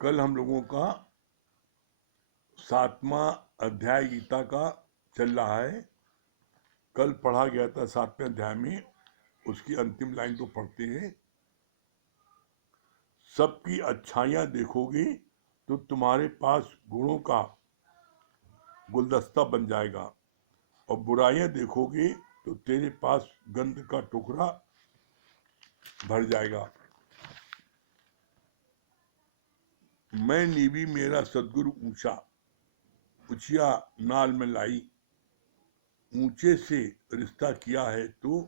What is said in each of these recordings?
कल हम लोगों का 7वां अध्याय गीता का चल रहा है। कल पढ़ा गया था 7वें अध्याय में, उसकी अंतिम लाइन तो पढ़ते हैं। सबकी अच्छाइयां देखोगे तो तुम्हारे पास गुणों का गुलदस्ता बन जाएगा, और बुराइयां देखोगे तो तेरे पास गंध का टुकड़ा भर जाएगा। मैं नीवी मेरा सदगुरु ऊंचा, ऊंचिया नाल में लाई, ऊंचे से रिश्ता किया है तो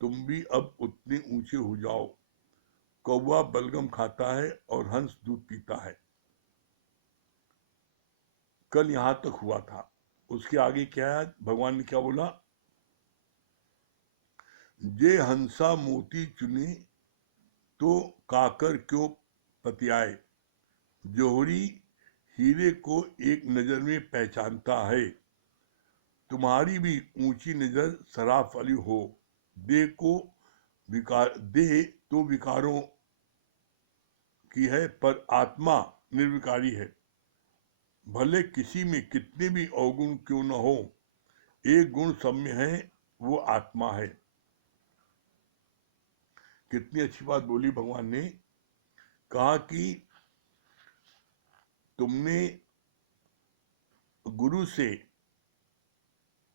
तुम भी अब उतने ऊंचे हो जाओ। कौवा बलगम खाता है और हंस दूध पीता है। कल यहां तक हुआ था। उसके आगे क्या है, भगवान ने क्या बोला? जे हंसा मोती चुने तो काकर क्यों पतियाए, जोहरी हीरे को एक नजर में पहचानता है। तुम्हारी भी ऊंची नजर सराफ वाली हो, देह को देह तो विकारों की है पर आत्मा निर्विकारी है। भले किसी में कितने भी अवगुण क्यों न हो, एक गुण सब में है, वो आत्मा है। कितनी अच्छी बात बोली भगवान ने। कहा कि तुमने गुरु से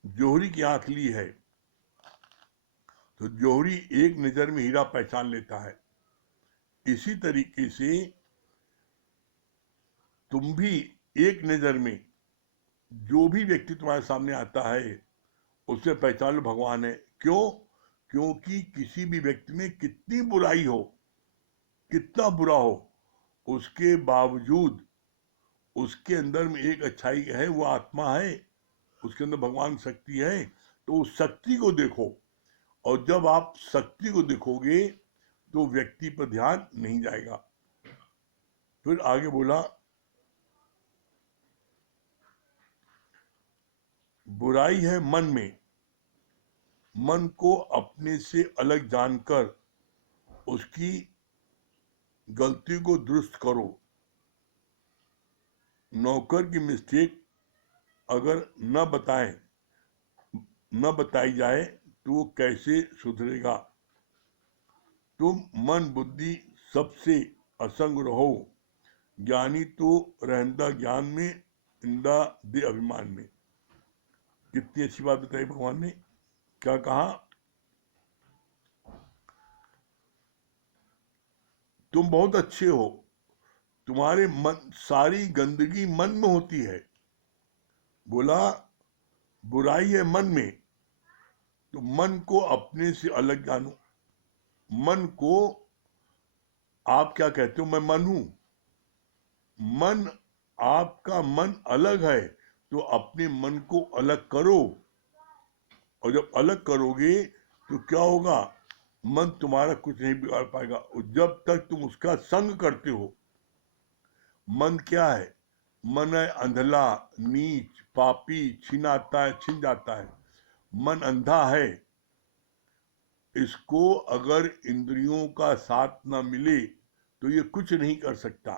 जोहरी की आंख ली है, तो जोहरी एक नजर में हीरा पहचान लेता है। इसी तरीके से तुम भी एक नजर में जो भी व्यक्ति तुम्हारे सामने आता है उससे पहचान लो भगवान है। क्यों? क्योंकि किसी भी व्यक्ति में कितनी बुराई हो, कितना बुरा हो, उसके बावजूद उसके अंदर में एक अच्छाई है, वो आत्मा है, उसके अंदर भगवान शक्ति है। तो उस शक्ति को देखो, और जब आप शक्ति को देखोगे तो व्यक्ति पर ध्यान नहीं जाएगा। फिर आगे बोला, बुराई है मन में, मन को अपने से अलग जानकर उसकी गलती को दुरुस्त करो। नौकर की मिस्टेक अगर न बताई जाए तो वो कैसे सुधरेगा। तुम मन बुद्धि सबसे असंग रहो, ज्ञानी तो रहंदा ज्ञान में, इंदा दे अभिमान में। कितनी अच्छी बात बताई भगवान ने। क्या कहा? तुम बहुत अच्छे हो, तुम्हारे मन, सारी गंदगी मन में होती है। बोला बुराई है मन में, तो मन को अपने से अलग जानो। मन को आप क्या कहते हो? मैं मन हूं। मन, आपका मन अलग है, तो अपने मन को अलग करो। और जब अलग करोगे तो क्या होगा? मन तुम्हारा कुछ नहीं बिगाड़ पाएगा। और जब तक तुम उसका संग करते हो, मन क्या है? मन है अंधला, नीच, पापी, छिन जाता है। मन अंधा है। इसको अगर इंद्रियों का साथ ना मिले तो ये कुछ नहीं कर सकता।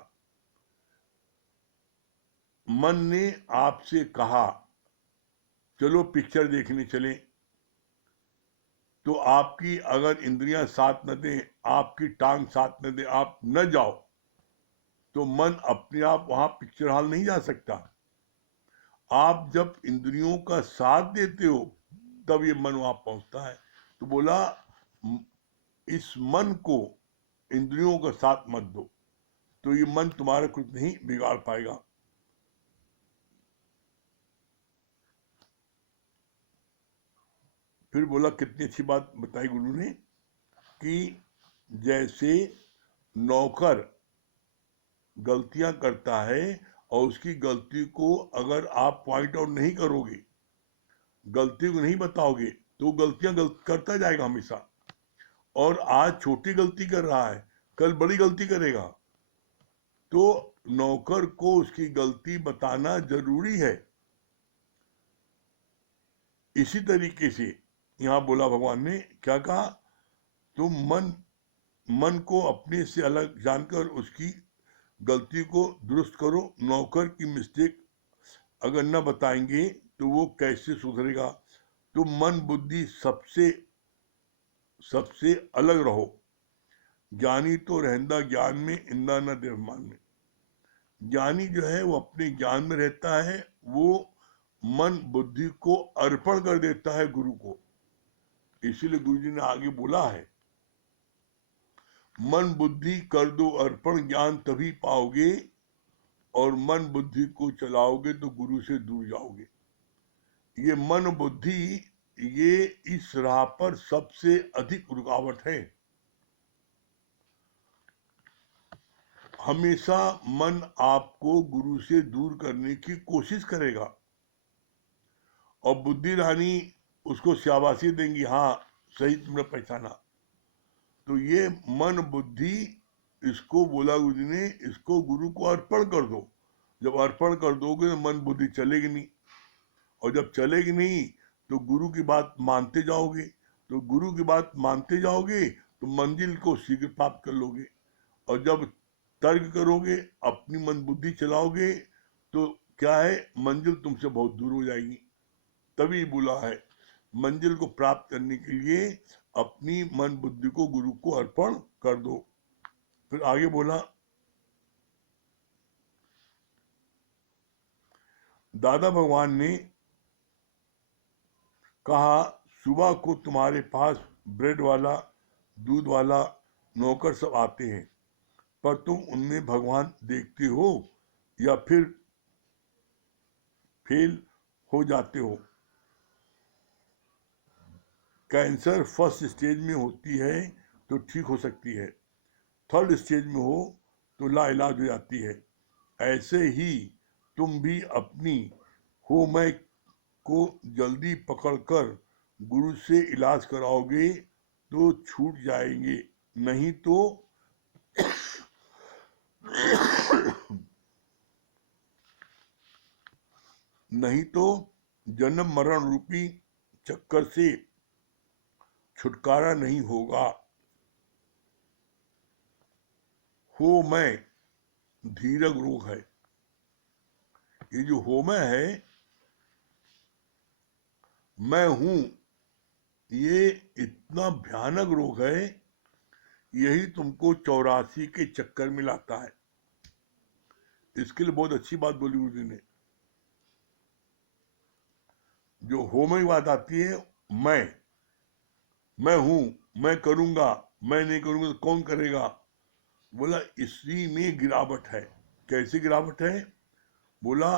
मन ने आपसे कहा चलो पिक्चर देखने चले, तो आपकी अगर इंद्रियां साथ न दें, आपकी टांग साथ न दे, आप न जाओ, तो मन अपने आप वहां पिक्चर हॉल नहीं जा सकता। आप जब इंद्रियों का साथ देते हो तब ये मन वहां पहुंचता है। तो बोला इस मन को इंद्रियों का साथ मत दो, तो ये मन तुम्हारा कुछ नहीं बिगाड़ पाएगा। फिर बोला, कितनी अच्छी बात बताई गुरु ने, कि जैसे नौकर गलतियां करता है और उसकी गलती को अगर आप पॉइंट आउट नहीं करोगे, गलती को नहीं बताओगे, तो गलतियां करता जाएगा हमेशा। और आज छोटी गलती कर रहा है, कल बड़ी गलती करेगा। तो नौकर को उसकी गलती बताना जरूरी है। इसी तरीके से यहां बोला भगवान ने, क्या कहा? तुम मन को अपने से अलग जानकर उसकी गलती को दुरुस्त करो। नौकर की मिस्टेक अगर न बताएंगे तो वो कैसे सुधरेगा। तुम मन बुद्धि सबसे अलग रहो। ज्ञानी तो रहंदा ज्ञान में, इंदा न देवमान में। ज्ञानी जो है वो अपने ज्ञान में रहता है, वो मन बुद्धि को अर्पण कर देता है गुरु को। इसीलिए गुरु जी ने आगे बोला है, मन बुद्धि कर दो अर्पण, ज्ञान तभी पाओगे, और मन बुद्धि को चलाओगे तो गुरु से दूर जाओगे। ये मन बुद्धि, ये इस राह पर सबसे अधिक रुकावट है। हमेशा मन आपको गुरु से दूर करने की कोशिश करेगा, और बुद्धि रानी उसको शाबाशी देंगी, हाँ सही तुमने पहचाना। तो ये मन बुद्धि, इसको बोला गुरु जी ने, इसको गुरु को अर्पण कर दो। जब अर्पण कर दोगे तो मन बुद्धि चलेगी नहीं, और जब चलेगी नहीं तो गुरु की बात मानते जाओगे। तो गुरु की बात मानते जाओगे तो मंजिल को शीघ्र प्राप्त कर लोगे। और जब तर्क करोगे, अपनी मन बुद्धि चलाओगे, तो क्या है, मंजिल तुमसे बहुत दूर हो जाएगी। तभी बोला है, मंजिल को प्राप्त करने के लिए अपनी मन बुद्धि को गुरु को अर्पण कर दो। फिर आगे बोला, दादा भगवान ने कहा, सुबह को तुम्हारे पास ब्रेड वाला, दूध वाला नौकर सब आते हैं, पर तुम उनमें भगवान देखते हो या फिर फेल हो जाते हो। कैंसर फर्स्ट स्टेज में होती है तो ठीक हो सकती है, थर्ड स्टेज में हो तो लाइलाज हो जाती है। ऐसे ही तुम भी अपनी हो मैं को जल्दी पकड़कर गुरु से इलाज कराओगे तो छूट जाएंगे, नहीं तो नहीं तो जन्म मरण रूपी चक्कर से छुटकारा नहीं होगा। हो मैं धीरज रोग है। ये जो हो मैं है, मैं हूं, ये इतना भयानक रोग है, यही तुमको 84 के चक्कर में लाता है। इसके लिए बहुत अच्छी बात बोली गुरु जी ने। जो हो में बात आती है, मैं हूं, मैं करूंगा, मैं नहीं करूंगा तो कौन करेगा, बोला इसी में गिरावट है। कैसी गिरावट है, बोला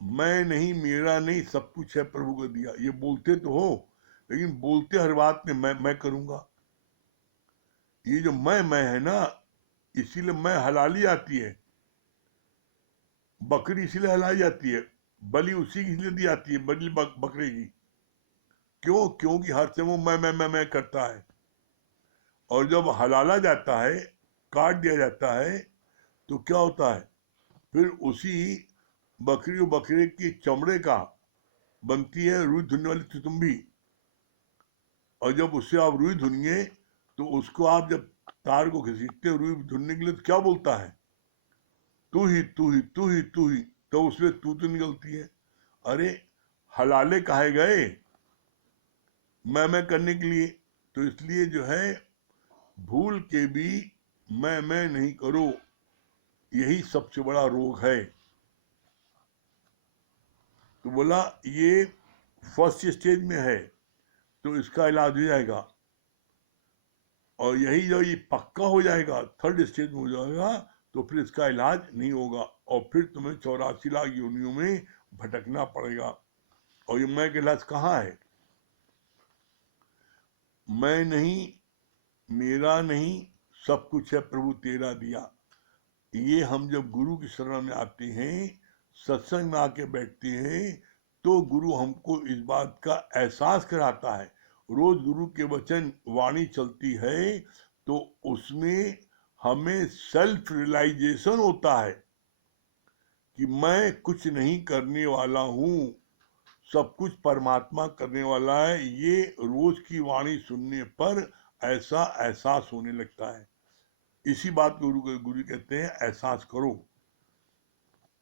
मैं नहीं, मेरा नहीं, सब कुछ है प्रभु को दिया। ये बोलते तो हो, लेकिन बोलते हर बात में मैं करूंगा। ये जो मैं है ना, इसीलिए मैं हलाली आती है। बकरी इसीलिए हलाई जाती है, बलि उसी की इसलिए दी जाती है, बलि बकरे की। क्यों? क्योंकि हर से वो मैं करता है। और जब हलाला जाता है, काट दिया जाता है, तो क्या होता है, फिर उसी बकरी और बकरे की चमड़े का बनती है रुई धुनने वाली तुतुम्बी। और जब उससे आप रुई धुनिए, तो उसको आप जब तार को घसीटते हो रुई धुनने के लिए, तो क्या बोलता है, तू ही तू ही तू ही तू ही, तो उसमें तू तो निकलती है। अरे हलाले कहे गए मैं करने के लिए। तो इसलिए जो है, भूल के भी मैं नहीं करो, यही सबसे बड़ा रोग है। तो बोला ये फर्स्ट स्टेज में है तो इसका इलाज हो जाएगा, और यही जो ये पक्का हो जाएगा, थर्ड स्टेज में हो जाएगा, तो फिर इसका इलाज नहीं होगा, और फिर तुम्हें 84 लाख योनियों में भटकना पड़ेगा। और ये मैं का इलाज कहाँ है, मैं नहीं, मेरा नहीं, सब कुछ है प्रभु तेरा दिया। ये हम जब गुरु की शरण में आते हैं, सत्संग में आके बैठते हैं, तो गुरु हमको इस बात का एहसास कराता है। रोज गुरु के वचन वाणी चलती है, तो उसमें हमें सेल्फ रियलाइजेशन होता है कि मैं कुछ नहीं करने वाला हूँ, सब कुछ परमात्मा करने वाला है। ये रोज की वाणी सुनने पर ऐसा एहसास होने लगता है। इसी बात को गुरु कहते हैं एहसास करो।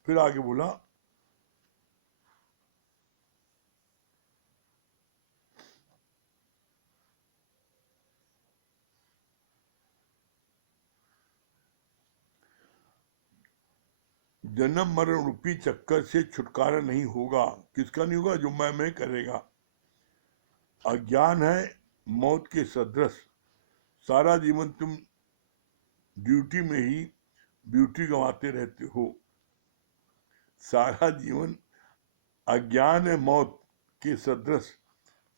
फिर आगे बोला, जन्म मरण रूपी चक्कर से छुटकारा नहीं होगा। किसका नहीं होगा? जो मैं करेगा। अज्ञान है मौत के सदृश, सारा जीवन तुम ड्यूटी में ही ब्यूटी गंवाते रहते हो। सारा जीवन अज्ञान है मौत के सदृश,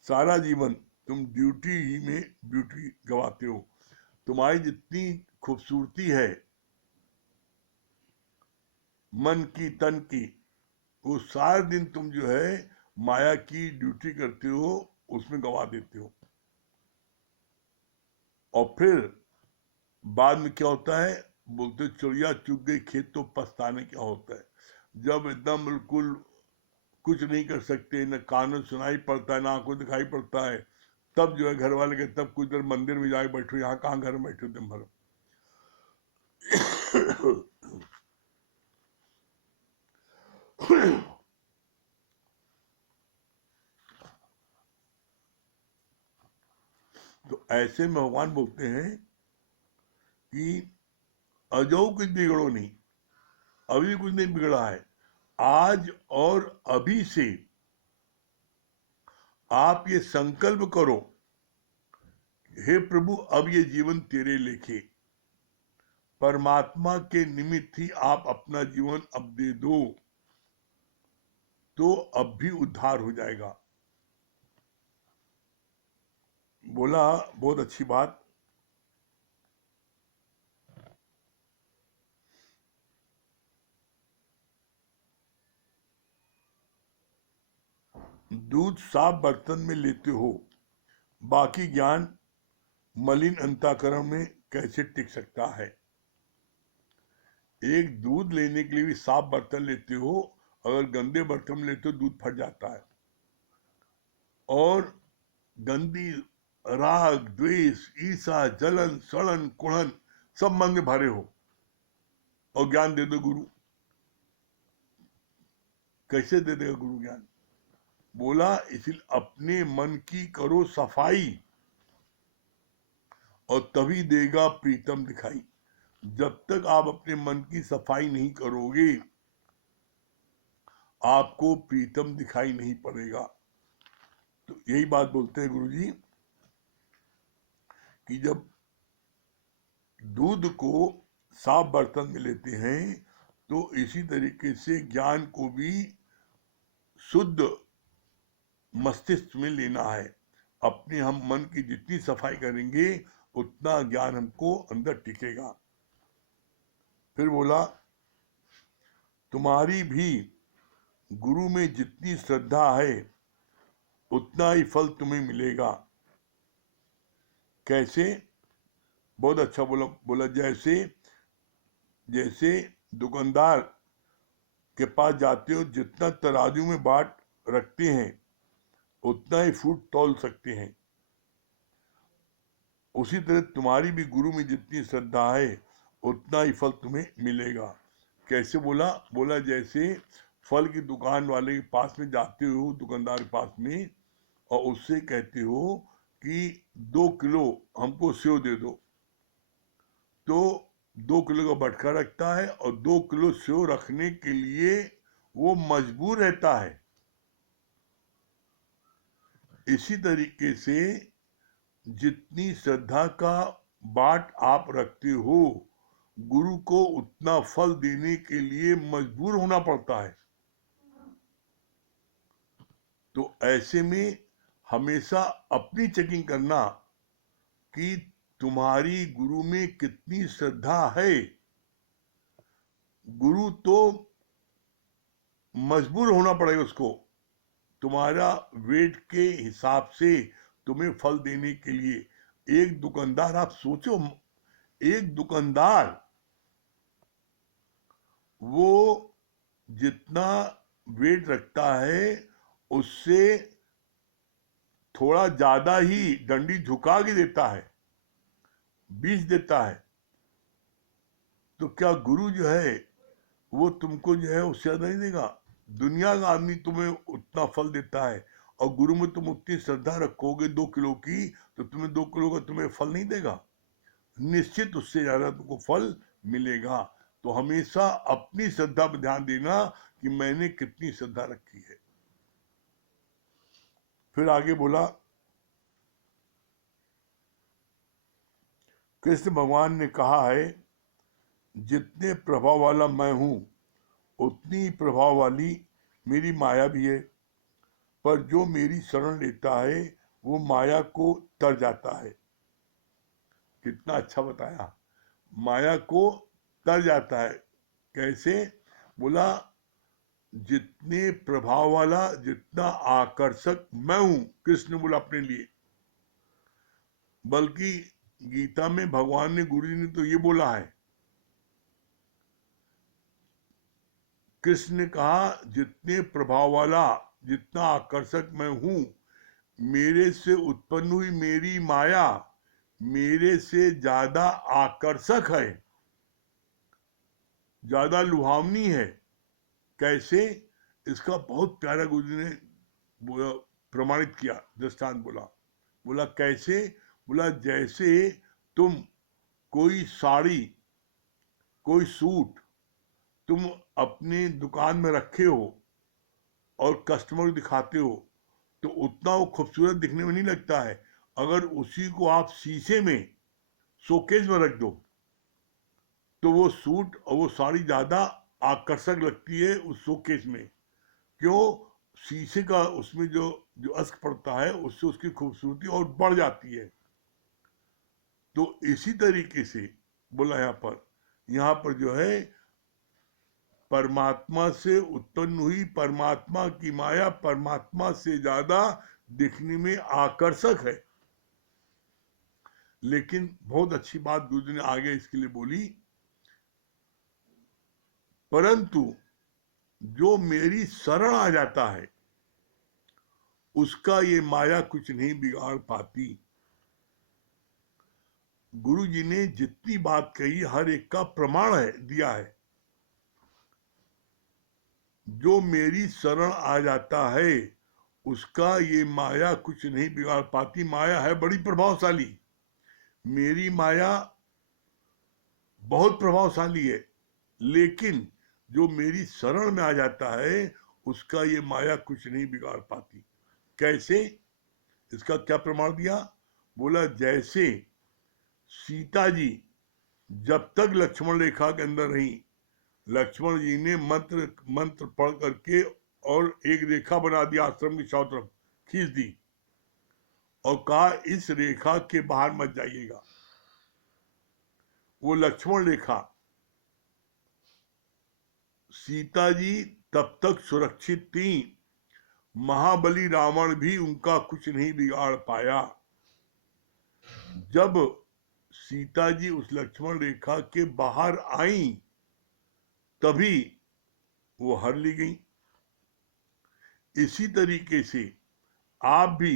सारा जीवन तुम ड्यूटी ही में ब्यूटी गंवाते हो। तुम्हारी जितनी खूबसूरती है मन की तन की, वो सारा दिन तुम जो है माया की ड्यूटी करते हो, उसमें गंवा देते हो। और फिर बाद में क्या होता है? बोलते चिड़िया चुग गई खेत तो पछताने क्या होता है। जब एकदम बिल्कुल कुछ नहीं कर सकते, न कानों सुनाई पड़ता है, ना आंखों दिखाई पड़ता है, तब जो है घर वाले के तब कुछ देर मंदिर में जाके बैठो, यहाँ कहाँ घर में बैठो दिन भर। तो ऐसे में भगवान बोलते हैं कि अजो कुछ बिगड़ो नहीं, अभी कुछ नहीं बिगड़ा है। आज और अभी से आप ये संकल्प करो, हे प्रभु अब ये जीवन तेरे लेखे, परमात्मा के निमित्त ही आप अपना जीवन अब दे दो, तो अब भी उद्धार हो जाएगा। बोला बहुत अच्छी बात। दूध साफ बर्तन में लेते हो, बाकी ज्ञान मलिन अंतःकरण में कैसे टिक सकता है? एक दूध लेने के लिए भी साफ बर्तन लेते हो, अगर गंदे बर्तन में लेते हो दूध फट जाता है। और गंदी राग द्वेष ईर्षा जलन सड़न कुड़न सब मन में भरे हो, और ज्ञान दे दो गुरु, कैसे दे देगा गुरु ज्ञान? बोला इसलिए अपने मन की करो सफाई, और तभी देगा प्रीतम दिखाई। जब तक आप अपने मन की सफाई नहीं करोगे, आपको प्रीतम दिखाई नहीं पड़ेगा। तो यही बात बोलते हैं गुरुजी कि जब दूध को साफ बर्तन में लेते हैं, तो इसी तरीके से ज्ञान को भी शुद्ध मस्तिष्क में लेना है। अपने हम मन की जितनी सफाई करेंगे, उतना ज्ञान हमको अंदर टिकेगा। फिर बोला, तुम्हारी भी गुरु में जितनी श्रद्धा है, उतना ही फल तुम्हें मिलेगा। कैसे? बहुत अच्छा बोला जैसे जैसे दुकानदार के पास जाते हो, जितना तराजू में बाट रखते हैं, उतना ही फूट तौल सकते हैं। उसी तरह तुम्हारी भी गुरु में जितनी श्रद्धा है, उतना ही फल तुम्हें मिलेगा। कैसे? बोला जैसे फल की दुकान वाले के पास में जाते हो, दुकानदार के पास में, और उससे कहते हो कि 2 किलो हमको सेव दे दो, तो 2 किलो का बटका रखता है, और 2 किलो सेव रखने के लिए वो मजबूर रहता है। इसी तरीके से जितनी श्रद्धा का बाट आप रखते हो, गुरु को उतना फल देने के लिए मजबूर होना पड़ता है। तो ऐसे में हमेशा अपनी चेकिंग करना कि तुम्हारी गुरु में कितनी श्रद्धा है। गुरु तो मजबूर होना पड़ेगा उसको, तुम्हारा वेट के हिसाब से तुम्हें फल देने के लिए। एक दुकानदार, आप सोचो, एक दुकानदार वो जितना वेट रखता है, उससे थोड़ा ज्यादा ही डंडी झुका के देता है, 20 देता है। तो क्या गुरु जो है वो तुमको जो है उससे ज्यादा नहीं देगा? दुनिया का आदमी तुम्हें उतना फल देता है, और गुरु में तुम उतनी श्रद्धा रखोगे 2 किलो की, तो तुम्हें 2 किलो का तुम्हें फल नहीं देगा, निश्चित उससे ज्यादा तुमको फल मिलेगा। तो हमेशा अपनी श्रद्धा पर ध्यान देना कि मैंने कितनी श्रद्धा रखी है। फिर आगे बोला, कृष्ण भगवान ने कहा है, जितने प्रभाव वाला मैं हूं उतनी प्रभाव वाली मेरी माया भी है, पर जो मेरी शरण लेता है वो माया को तर जाता है। कितना अच्छा बताया, माया को तर जाता है। कैसे? बोला, जितने प्रभाव वाला, जितना आकर्षक मैं हूं, कृष्ण बोला अपने लिए। बल्कि गीता में भगवान ने, गुरु जी ने तो ये बोला है, कृष्ण ने कहा, जितने प्रभाव वाला, जितना आकर्षक मैं हूं, मेरे से उत्पन्न हुई मेरी माया मेरे से ज्यादा आकर्षक है, ज्यादा लुभावनी है। कैसे? इसका बहुत प्यारा गुरु जी ने प्रमाणित किया, दृष्टांत बोला। बोला कैसे? बोला जैसे तुम कोई साड़ी, कोई सूट तुम अपनी दुकान में रखे हो और कस्टमर को दिखाते हो, तो उतना वो खूबसूरत दिखने में नहीं लगता है। अगर उसी को आप शीशे में, शोकेस में रख दो, तो वो सूट और वो साड़ी ज्यादा आकर्षक लगती है उस शोकेस में। क्यों? शीशे का उसमें जो जो अस्क पड़ता है, उससे उसकी खूबसूरती और बढ़ जाती है। तो इसी तरीके से बोला यहाँ पर जो है, परमात्मा से उत्पन्न हुई परमात्मा की माया परमात्मा से ज्यादा दिखने में आकर्षक है। लेकिन बहुत अच्छी बात गुरु जी ने आगे इसके लिए बोली, परंतु जो मेरी शरण आ जाता है उसका ये माया कुछ नहीं बिगाड़ पाती। गुरु जी ने जितनी बात कही हर एक का प्रमाण है, दिया है। जो मेरी शरण आ जाता है उसका ये माया कुछ नहीं बिगाड़ पाती। माया है बड़ी प्रभावशाली, मेरी माया बहुत प्रभावशाली है, लेकिन जो मेरी शरण में आ जाता है उसका ये माया कुछ नहीं बिगाड़ पाती। कैसे? इसका क्या प्रमाण दिया? बोला जैसे सीता जी जब तक लक्ष्मण रेखा के अंदर रही, लक्ष्मण जी ने मंत्र मंत्र पढ़ करके और एक रेखा बना दी, आश्रम की चारों तरफ खींच दी और कहा इस रेखा के बाहर मत जाइएगा। वो लक्ष्मण रेखा, सीता जी तब तक सुरक्षित थी, महाबली रावण भी उनका कुछ नहीं बिगाड़ पाया। जब सीता जी उस लक्ष्मण रेखा के बाहर आई तभी वो हर ली गई। इसी तरीके से आप भी,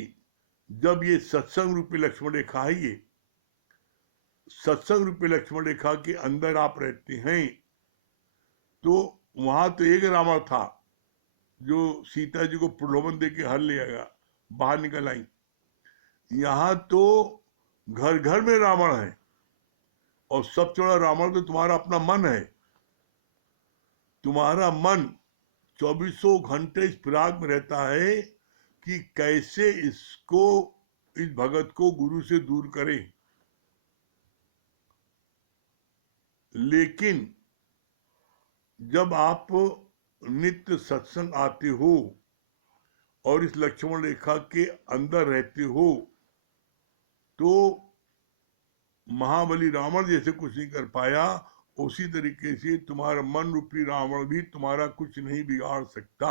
जब ये सत्संग रूपी लक्ष्मण रेखा है, ये सत्संग रूपी लक्ष्मण रेखा के अंदर आप रहते हैं, तो वहां तो एक रावण था जो सीता जी को प्रलोभन देके हर ले आया, बाहर निकल आई। यहाँ तो घर घर में रावण है, और सबसे बड़ा रावण तो तुम्हारा अपना मन है। तुम्हारा मन 24 घंटे इस फिराक में रहता है कि कैसे इसको, इस भगत को गुरु से दूर करें। लेकिन जब आप नित्य सत्संग आते हो और इस लक्ष्मण रेखा के अंदर रहते हो, तो महाबली रावण जैसे कुछ नहीं कर पाया, उसी तरीके से तुम्हारा मन रूपी रावण भी तुम्हारा कुछ नहीं बिगाड़ सकता।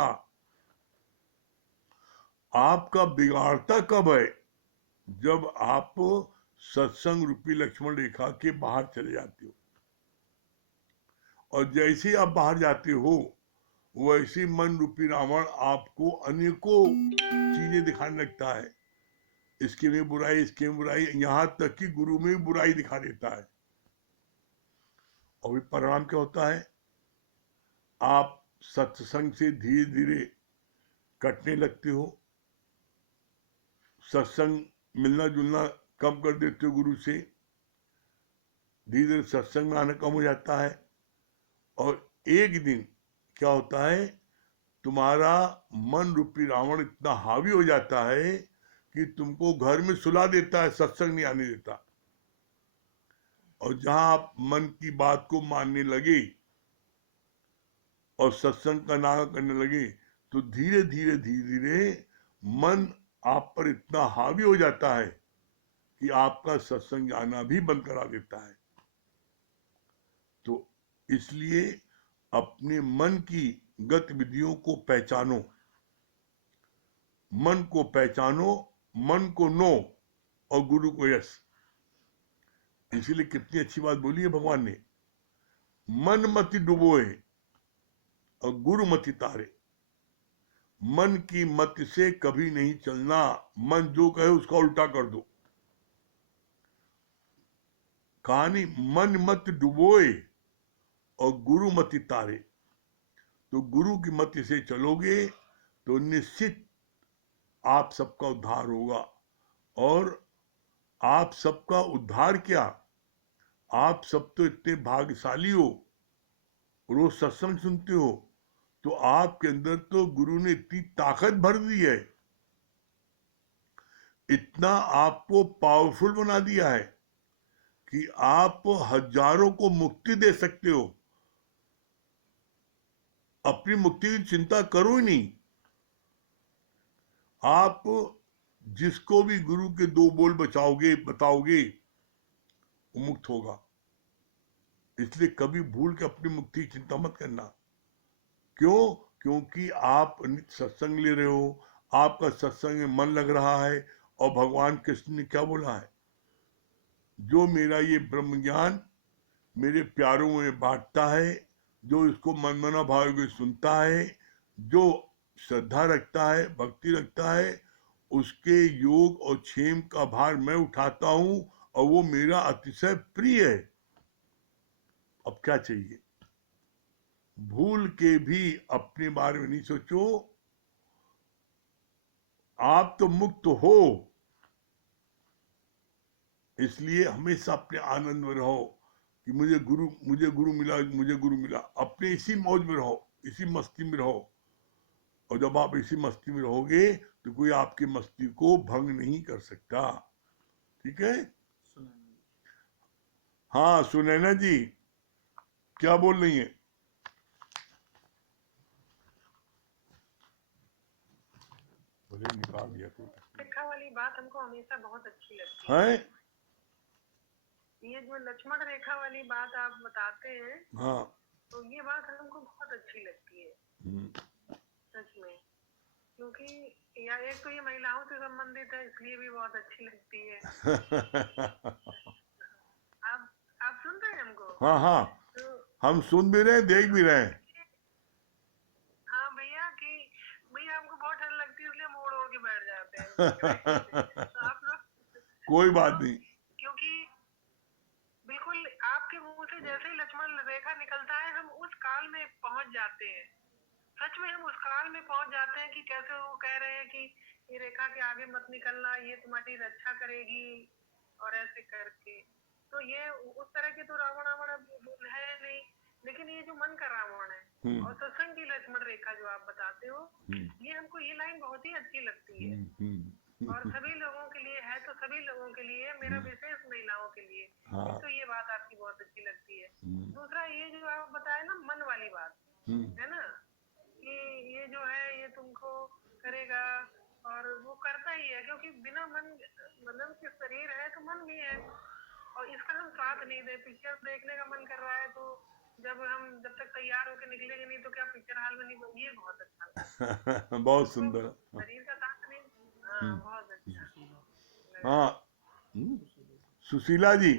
आपका बिगाड़ता कब है? जब आप सत्संग रूपी लक्ष्मण रेखा के बाहर चले जाते हो, और जैसे आप बाहर जाते हो वैसे मन रूपी रावण आपको अनेकों चीजें दिखाने लगता है। इसके में बुराई, इसके में बुराई, यहां तक कि गुरु में बुराई दिखा देता है। और भी परिणाम क्या होता है, आप सत्संग से धीरे धीरे कटने लगते हो, सत्संग मिलना जुलना कम कर देते हो गुरु से, धीरे धीरे सत्संग में आना कम हो जाता है, और एक दिन क्या होता है, तुम्हारा मन रूपी रावण इतना हावी हो जाता है कि तुमको घर में सुला देता है, सत्संग नहीं आने देता। और जहां आप मन की बात को मानने लगे और सत्संग का नागा करने लगे, तो धीरे धीरे धीरे धीरे मन आप पर इतना हावी हो जाता है कि आपका सत्संग आना भी बंद करा देता है। तो इसलिए अपने मन की गतिविधियों को पहचानो, मन को पहचानो, मन को नो और गुरु को यश। इसीलिए कितनी अच्छी बात बोली है भगवान ने, मन मति डुबोए और गुरु मति तारे। मन की मति से कभी नहीं चलना, मन जो कहे उसका उल्टा कर दो। कहानी मन मत डुबोए और गुरु मति तारे। तो गुरु की मति से चलोगे तो निश्चित आप सबका उद्धार होगा। और आप सबका उद्धार क्या, आप सब तो इतने भाग्यशाली हो, रोज सत्संग सुनते हो, तो आपके अंदर तो गुरु ने इतनी ताकत भर दी है, इतना आपको पावरफुल बना दिया है कि आप हजारों को मुक्ति दे सकते हो। अपनी मुक्ति की चिंता करो ही नहीं, आप जिसको भी गुरु के दो बोल बचाओगे बताओगे वो मुक्त होगा। इसलिए कभी भूल के अपनी मुक्ति की चिंता मत करना। क्यों? क्योंकि आप नित्य सत्संग ले रहे हो, आपका सत्संग में मन लग रहा है, और भगवान कृष्ण ने क्या बोला है, जो मेरा ये ब्रह्म ज्ञान मेरे प्यारों में बांटता है, जो इसको मनमना भाव में सुनता है, जो श्रद्धा रखता है, भक्ति रखता है, उसके योग और क्षेम का भार मैं उठाता हूं, और वो मेरा अतिशय प्रिय है। अब क्या चाहिए? भूल के भी अपने बारे में नहीं सोचो, आप तो मुक्त हो। इसलिए हमेशा अपने आनंद में रहो कि मुझे गुरु मिला, मुझे गुरु मिला। अपने इसी मौज में रहो, इसी मस्ती में रहो। और जब आप इसी मस्ती में रहोगे तो कोई आपकी मस्ती को भंग नहीं कर सकता। ठीक है? हाँ सुनैना जी, क्या बोल रही है? बोले निकाल दिया कोई। रेखा वाली बात हमको हमेशा बहुत अच्छी लगती है। ये जो लक्ष्मण रेखा वाली बात आप बताते हैं, हाँ, तो ये बात हमको बहुत अच्छी लगती है सच में। क्योंकि या एक तो ये महिलाओं से संबंधित है, इसलिए भी बहुत अच्छी लगती है। आप सुन रहे हैं हमको? हाँ हाँ, तो हम सुन भी रहे, देख भी रहे हैं। हाँ भैया, कि भैया हमको बहुत ठंड लगती है, इसलिए हम ओढ़ ओढ़ के बैठ जाते हैं। तो आप लोग कोई बात नहीं, क्योंकि बिल्कुल आपके मुंह से जैसे ही लक्ष्मण रेखा निकलता है, हम उस काल में पहुंच जाते हैं। सच में हम उस काल में पहुंच जाते हैं कि कैसे वो कह रहे हैं कि ये रेखा के आगे मत निकलना, ये तुम्हारी रक्षा करेगी, और ऐसे करके। तो ये उस तरह के तो रावण है नहीं, लेकिन ये जो मन का रावण है और सत्संग की लक्ष्मण रेखा जो आप बताते हो, ये हमको ये लाइन बहुत ही अच्छी लगती है। और सभी लोगों के लिए है, तो सभी लोगों के लिए, मेरा विशेष महिलाओं के लिए तो ये बात आपकी बहुत अच्छी लगती है। दूसरा ये जो आप बताए ना, मन वाली बात है ना, कि ये जो है ये तुमको करेगा, और वो करता ही है, क्योंकि बिना मन मतलब कि शरीर है तो मन भी है, और इसका हम साथ नहीं दे। पिक्चर देखने का मन कर रहा है, तो जब तक तैयार होकर निकलेंगे नहीं तो क्या पिक्चर हॉल में नहीं, ये बहुत अच्छा बहुत सुंदर, शरीर का साथ नहीं। हाँ बहुत अच्छा। हाँ सुशीला जी,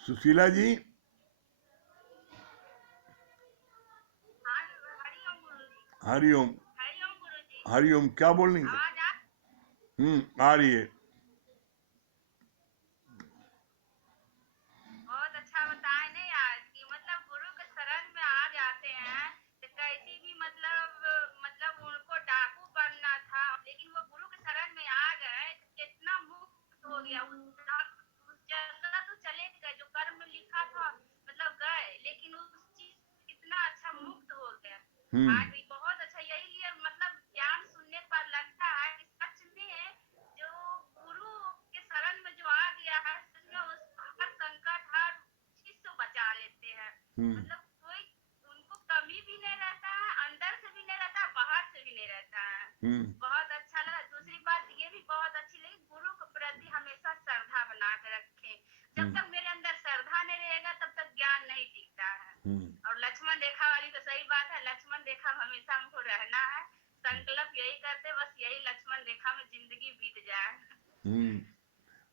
सुशीला जी, हरिओम, हरिओम, क्या बोल रही है? आ रही है। आज भी बहुत अच्छा, यही लिए मतलब ज्ञान सुनने के बाद लगता है कि सच में जो गुरु के शरण में जो आ गया है, सच में उस हर संकट हर चीज से बचा लेते हैं। मतलब कोई उनको कमी भी नहीं रहता है, अंदर से भी नहीं रहता है, बाहर से भी नहीं रहता है। बहुत अच्छा लगा। दूसरी बात ये भी बहुत अच्छी लगी, गुरु के प्रति हमेशा श्रद्धा बना के रखें। जब तक मेरे अंदर श्रद्धा नहीं रहेगा तब तक ज्ञान नहीं टिकता है। और लक्ष्मण रेखा वाली तो सही बात है, लक्ष्मण रेखा में हमेशा हमको रहना है। संकल्प यही करते, बस यही लक्ष्मण रेखा में जिंदगी बीत जाए।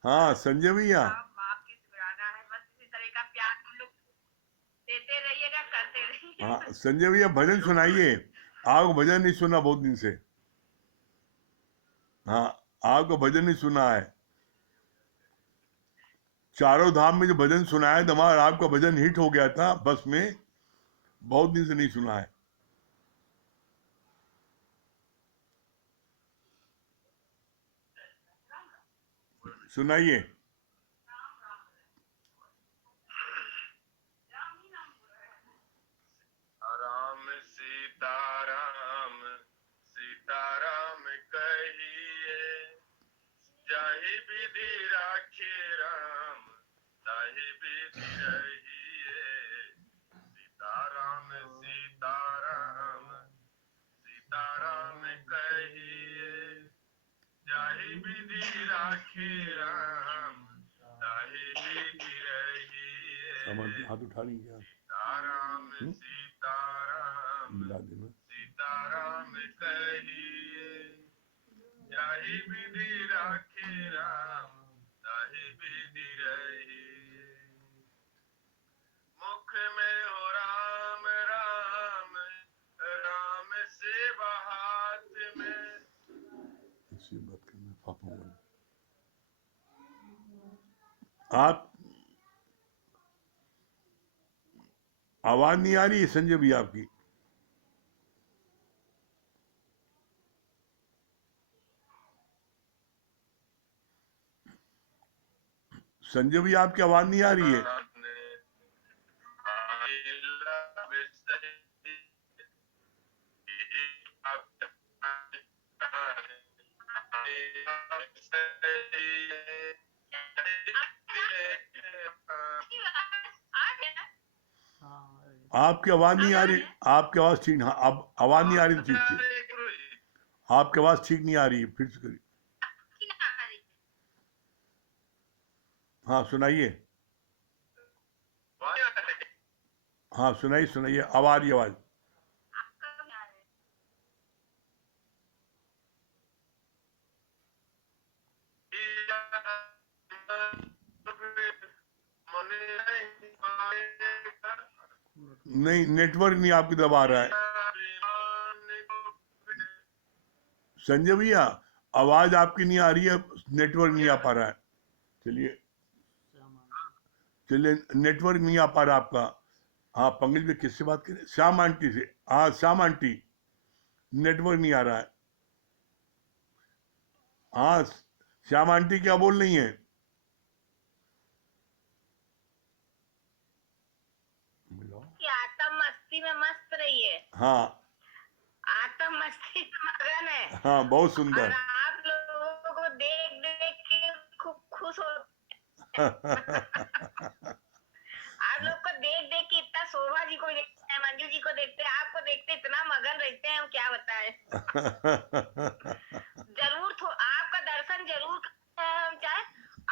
हाँ संजय भैया, माफ की शुक्राना है, बस इसी तरह का प्यार हम लोग देते रहिएगा, करते रहिए। हाँ संजय भैया भजन सुनाइए, आपको भजन नहीं सुना बहुत दिन से। हाँ आपको भजन नहीं सुना है, चारों धाम में जो भजन सुनाया था हमारा, आपका भजन हिट हो गया था बस में, बहुत दिन से नहीं सुना है, सुनाइए। राम सीताराम सीताराम कहिए, जाहि विधि राखे राम ताहि विधि रहिए। सीताराम सीताराम सीताराम कहिए, जाहि विधि राखे राम ताहि विधि रहिए। हाथ उठा ली क्या? सीताराम सीताराम मिला देना। सीताराम कहिए, जाहि विधि राखे राम ताहि विधि रहिए। मुख में हो राम राम राम सेवा हाथ में। इससे बात करना पापा बोले। आप आवाज नहीं आ रही है संजय भैया आपकी? संजय भैया आपकी आवाज नहीं आ रही है। आपकी आवाज नहीं आ रही, आपकी आवाज ठीक, हाँ अब आवाज नहीं आ रही ठीक से, आपकी आवाज ठीक नहीं आ रही है, फिर से करिए। हाँ सुनाइए, हाँ सुनाइए सुनाइए, आवाज आवाज। नहीं नेटवर्क नहीं आपकी तरफ आ रहा है संजय भैया, आवाज आपकी नहीं आ रही है, नेटवर्क नहीं आ पा रहा है। चलिए चलिए, नेटवर्क नहीं आ पा रहा आपका। हाँ पंकज भाई किससे बात करें? श्याम आंटी से। हाँ श्याम आंटी, नेटवर्क नहीं आ रहा है। हाँ श्याम आंटी क्या बोल रही हैं? आत्म मस्ती में मस्त रहिए। हाँ आत्म मस्ती में मगन है। हाँ बहुत सुंदर। और आप लोगों को देख देख के खूब खुश हो। आप लोग को देख देख के इतना, शोभा जी को देखते हैं, मंजू जी को देखते हैं, आपको देखते इतना मगन रहते हैं, हम क्या बताएं। जरूर आपका दर्शन जरूर करते हैं हम, चाहे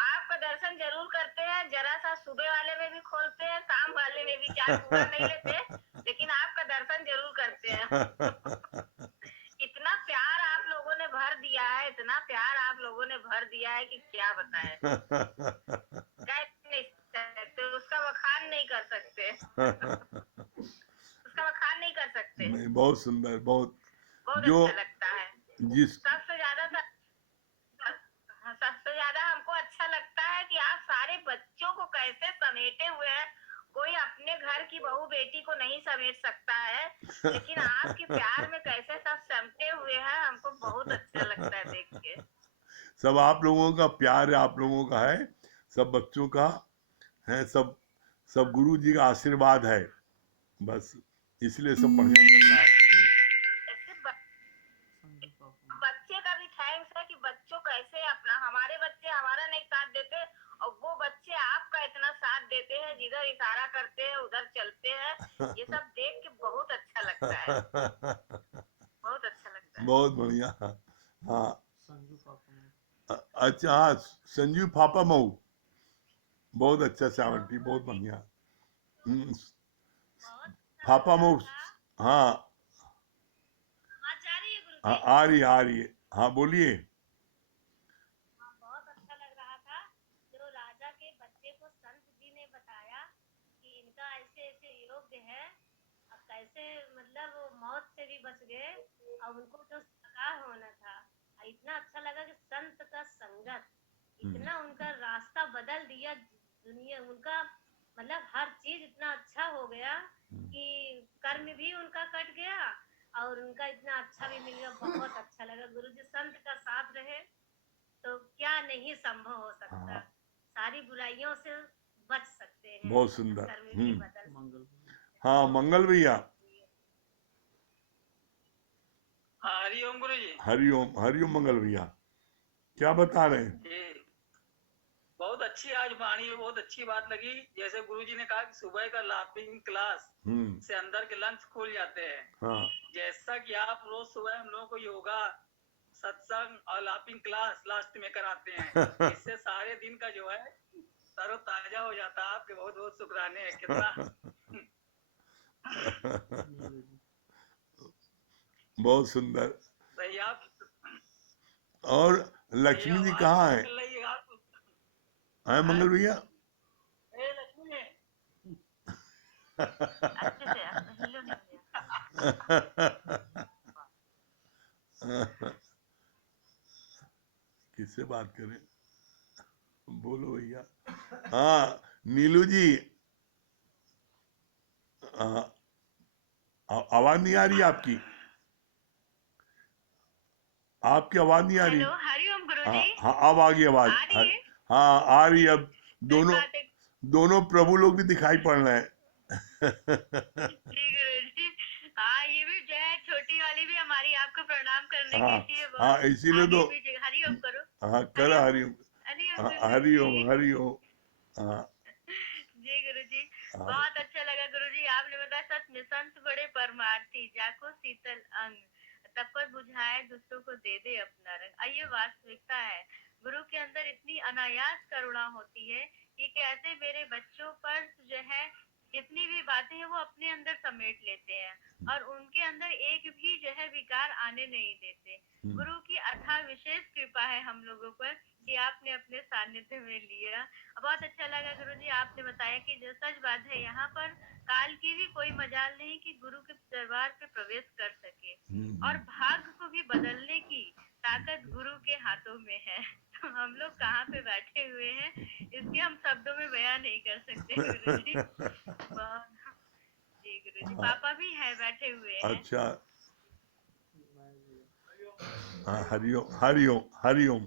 आपका दर्शन जरूर करते हैं, जरा सा सुबह वाले में भी खोलते हैं, शाम वाले में भी, चाहे पूरा नहीं लेते, लेकिन आपका दर्शन जरूर करते हैं। इतना प्यार आप लोगों ने भर दिया है, इतना प्यार आप लोगों ने भर दिया है कि क्या बताएं। नहीं सकते, उसका बखान नहीं कर सकते। उसका बखान नहीं कर सकते। नहीं बहुत सुंदर, बहुत जो अच्छा लगता है। जिस सबसे ज्यादा हमको अच्छा लगता है कि आप सारे बच्चों को कैसे समेटे हुए हैं। कोई अपने घर की बहू बेटी को नहीं समेट सकता है, लेकिन आपके प्यार में कैसे सब समेटे हुए हैं, हमको बहुत अच्छा लगता है देख के। सब आप लोगों का प्यार है, आप लोगों का है, सब बच्चों का है, सब गुरु जी का आशीर्वाद है, बस इसलिए सब बढ़िया चल रहा है। बच्चे का भी थैंक्स है कि बच्चों कैसे अपना हमारे बच्चे हमारा नहीं साथ देते और वो बच्चे आपका इतना साथ देते हैं, जिधर इशारा करते हैं उधर चलते हैं। ये सब देख के बहुत अच्छा लगता है, बहुत अच्छा लगता है। बहुत बढ़िया। हाँ अच्छा, हाँ संजीव पापा मऊ, बहुत अच्छा श्यामल, बहुत बढ़िया। बहुत पापा मऊ, हाँ आवाज आ रही है गुरु हाँ, जी? आ रही है, हाँ बोलिए। हाँ, बहुत अच्छा लग रहा था जो राजा के बच्चे को संत जी ने बताया कि इनका ऐसे ऐसे योग्य है, अब कैसे मतलब वो मौत से भी बच गए और उनको जो सका होना था। और इतना अच्छा लगा कि संत का संगत इतना उनका रास्ता बदल दिया, दुनिया उनका मतलब हर चीज इतना अच्छा हो गया कि कर्म भी उनका कट गया और उनका इतना अच्छा भी मिल गया। बहुत अच्छा लगा गुरु जी, संत का साथ रहे तो क्या नहीं संभव हो सकता, सारी बुराइयों से बच सकते हैं, बहुत सुंदर। कर्म भी बदल। हाँ मंगल भैया, हरिओम गुरु जी। हरिओम हरिओम मंगल भैया, क्या बता रहे हैं? जी बहुत अच्छी आज वाणी में बहुत अच्छी बात लगी। जैसे गुरु जी ने कहा कि सुबह का लाफिंग क्लास से अंदर के लंच खुल जाते हैं। हाँ जैसा कि आप रोज सुबह हम लोगों को योगा सत्संग और लाफिंग क्लास लास्ट में कराते हैं, इससे सारे दिन का जो है तरोताजा हो जाता है। आपके बहुत बहुत शुक्राने हैं। कितना बहुत सुंदर। सही आप और लक्ष्मी जी कहाँ है? निकल रही है आप। हैं मंगल भैया? ए लक्ष्मी अच्छे से हिलो नहीं भैया। किससे बात करें, बोलो भैया। हाँ नीलू जी, आवाज नहीं आ रही आपकी, आपकी आवाज नहीं आ रही। हेलो, हरिओम गुरु हाँ जी। हाँ अब आ गई आवाज। आ रही है? हाँ आ रही है। अब दोनों धन्यवाद दोनों प्रभु लोग भी दिखाई पड़ रहे हैं। जी गुरु जी। हाँ, ये भी जो है छोटी वाली भी हमारी आपको प्रणाम करने हाँ के लिए हाँ बहुत इसीलिए आगे तो, भी हरिओम करो। हाँ कर हरिओम हरिओम, हरिओम हाँ, गुरु हरिओम जी। हरिओम। हाँ जी गुरु जी, हाँ बहुत अच्छा लगा गुरु जी। आपने बताया सच में संत बड़े परमार्थी, जाको शीतल अंग, तब पर बुझाए दूसरों को दे दे अपना रंग। ये वास्तविकता है। गुरु के अंदर इतनी अनायास करुणा होती है कि कैसे मेरे बच्चों पर जो है जितनी भी बातें हैं वो अपने अंदर समेट लेते हैं और उनके अंदर एक भी जो है विकार आने नहीं देते। गुरु की अथाह विशेष कृपा है हम लोगों पर कि आपने अपने सानिध्य में लिया। बहुत अच्छा लगा गुरु जी, आपने बताया कि जो सच बात है यहाँ पर काल की भी कोई मजाल नहीं कि गुरु के दरबार पे प्रवेश कर सके और भाग्य को भी बदलने की ताकत गुरु के हाथों में है। तो हम लोग कहाँ पे बैठे हुए हैं इसके हम शब्दों में बयान नहीं कर सकते गुरु जी। जी गुरु जी, पापा भी है बैठे हुए हैं। अच्छा, हाँ हरिओम हरिओम हरिओम।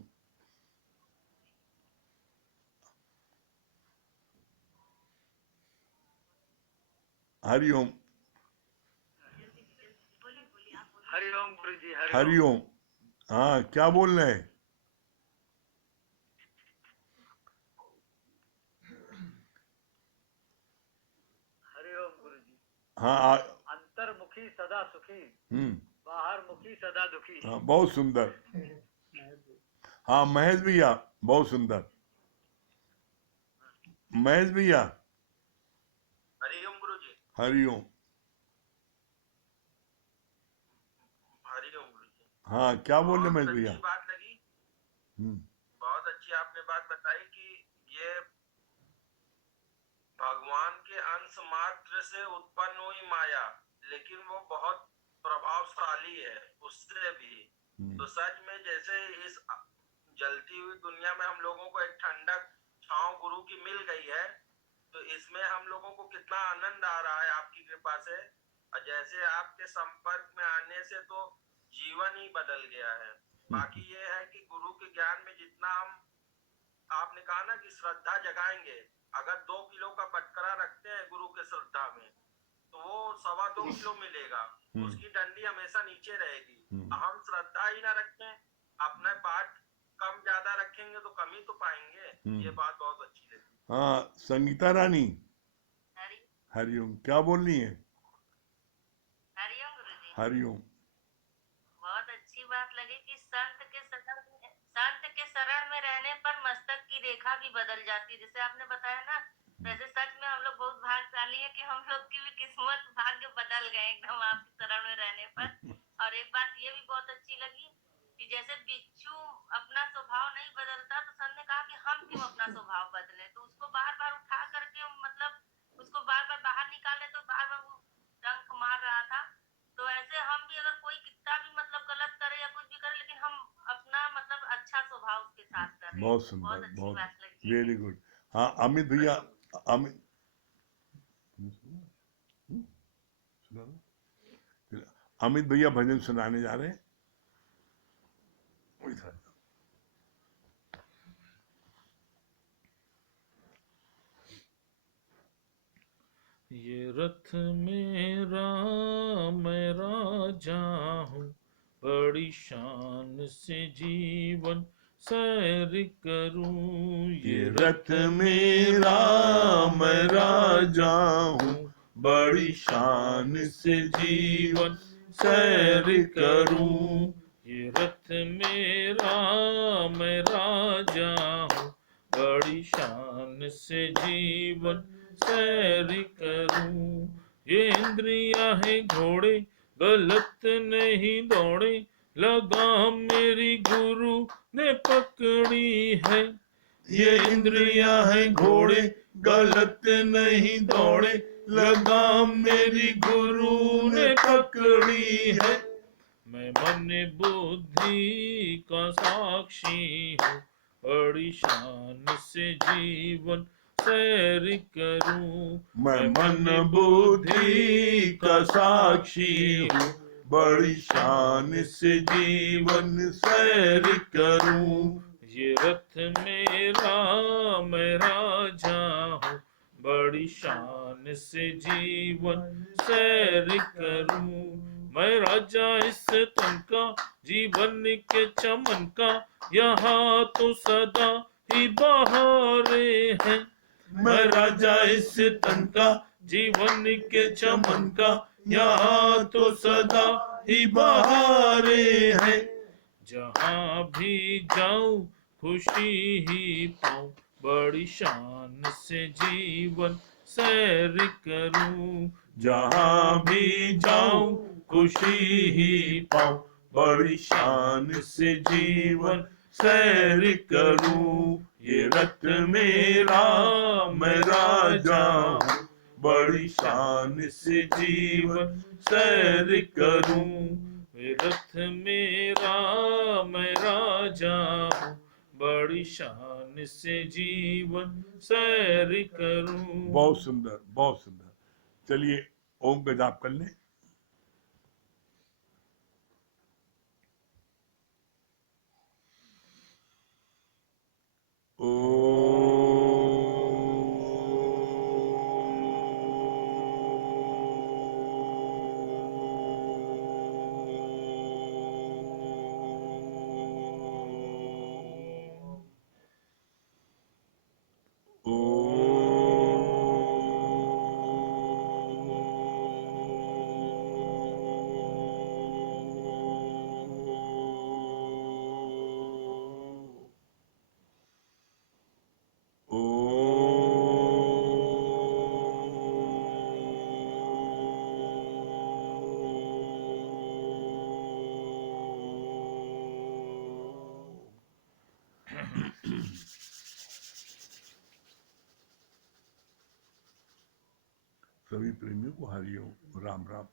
हरिओम हरिओम गुरु जी। हरिओम हरिओम। हाँ क्या बोल रहे हैं? हरिओम गुरु जी। हाँ अंतर्मुखी सदा सुखी, हम्म, बाहर मुखी सदा दुखी। हाँ बहुत सुंदर। हाँ महेश भैया, बहुत सुंदर। महेश भैया, हरिओम गुरु जी। हरिओम। हरिओम गुरु जी। हाँ क्या बोल रहे बहुत महेश भैया? अच्छी बात लगी, हम्म, बहुत अच्छी आपने बात बताई कि ये भगवान के अंश मात्र से उत्पन्न हुई माया, लेकिन वो बहुत प्रभावशाली है उससे भी। तो सच में जैसे इस जलती हुई दुनिया में हम लोगों को एक ठंडक छांव गुरु की मिल गई है, तो इसमें हम लोगों को कितना आनंद आ रहा है आपकी कृपा से। और जैसे आपके संपर्क में आने से तो जीवन ही बदल गया है। बाकी ये है कि गुरु के ज्ञान में जितना हम, आपने कहा ना कि श्रद्धा जगाएंगे, अगर 2 किलो का बटकरा रखते हैं गुरु के श्रद्धा में तो वो 2.25 किलो मिलेगा, उसकी डंडी हमेशा नीचे रहेगी। हम श्रद्धा लापरवाही ना रखें, अपना पाठ कम ज्यादा रखेंगे तो कम ही तो पाएंगे। ये बात बहुत अच्छी लगी। हाँ संगीता रानी, हरि हरिओम, क्या बोल रही है? हरिओम गुरुजी। हरिओम। बहुत अच्छी बात लगी कि संत के शरण में रहने पर मस्तक की रेखा भी बदल जाती है। जैसे आपने बताया ना, वैसे सच में हम लोग बहुत भाग्यशाली है कि हम लोग की भी किस्मत भाग्य बदल गए एकदम आपके शरण में रहने पर। और एक बात ये भी बहुत अच्छी लगी कि जैसे बिच्छू अपना स्वभाव नहीं बदलता, तो संत ने कहा कि हम क्यों अपना स्वभाव बदले, तो उसको बार बार उठा करके मतलब उसको बार बार बाहर निकाले तो बार बार वो डंक मार रहा था। तो ऐसे हम भी अगर कोई कितना भी मतलब गलत करे या कुछ भी करे, लेकिन हम अपना मतलब अच्छा स्वभाव उसके साथ करें। बहुत सुंदर, बहुत अच्छी बहुत बात लगी। Very good. हाँ अमित भैया, अमित सुना ना? अमित भैया भजन सुनाने जा रहे हैं। इधर। ये रथ मेरा मैं राजा हूँ, बड़ी शान से जीवन सैर करूं। ये रथ मेरा मैं राजा हूँ, बड़ी शान से जीवन सैर करूं। ये रथ मेरा मैं राजा हूँ, बड़ी शान से जीवन सैर करूं। ये इंद्रिया है घोड़े गलत नहीं दौड़े, लगाम मेरी गुरु ने पकड़ी है। ये इंद्रियां है घोड़े गलत नहीं दौड़े, लगाम मेरी गुरु ने पकड़ी है। मैं मन बुद्धि का साक्षी हूँ, बड़ी शान से जीवन सैर करूं। मैं मन बुद्धि का साक्षी हूँ, बड़ी शान से जीवन सैर करूं। ये रथ मेरा मैं राजा हूँ, बड़ी शान से जीवन सैर करूं। मैं राजा इस तन का, जीवन के चमन का, यहाँ तो सदा ही बहारे हैं। मैं राजा इस तन का, जीवन के चमन का, यहाँ तो सदा ही बहारे हैं। जहाँ भी जाऊं खुशी ही पाऊं, बड़ी शान से जीवन सैर करूं। जहाँ भी जाऊं खुशी ही पाऊं, बड़ी शान से जीवन सैर करूं। ये रथ मेरा मैं राजा हूँ, बड़ी शान से जीवन सैर करूं। ये रथ मेरा मैं राजा हूँ, बड़ी शान से जीवन सैर करूं। बहुत सुंदर, बहुत सुंदर। चलिए ओम का जाप कर लें। सभी प्रेमियों को हरिओम, राम राम।